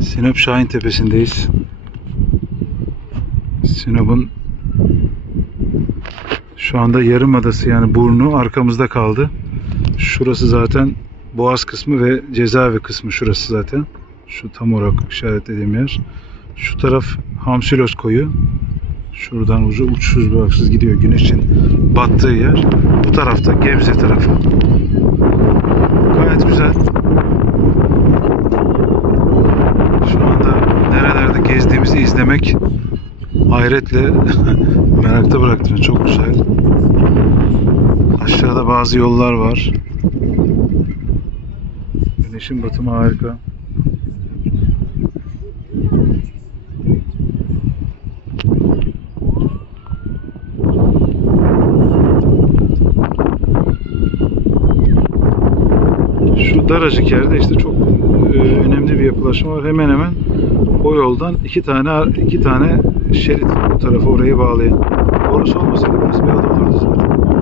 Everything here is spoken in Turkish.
Sinop Şahin Tepesi'ndeyiz. Sinop'un şu anda yarım adası yani burnu arkamızda kaldı. Şurası zaten boğaz kısmı ve cezaevi kısmı şurası zaten. Şu tam olarak işaretlediğim yer. Şu taraf Hamsilos koyu. Şuradan ucu uçsuz bucaksız gidiyor güneşin battığı yer. Bu tarafta Gebze tarafı. Gayet güzel. Şu anda nerelerde gezdiğimizi izlemek hayretle merakta bıraktı. Çok güzel. Aşağıda bazı yollar var. Güneşin batımı harika. Şu daracık yerde işte çok e, önemli bir yapılaşma var. Hemen hemen o yoldan iki tane iki tane şerit bu tarafı orayı bağlayan. Orası olmasaydı burası bir ada olurdu zaten.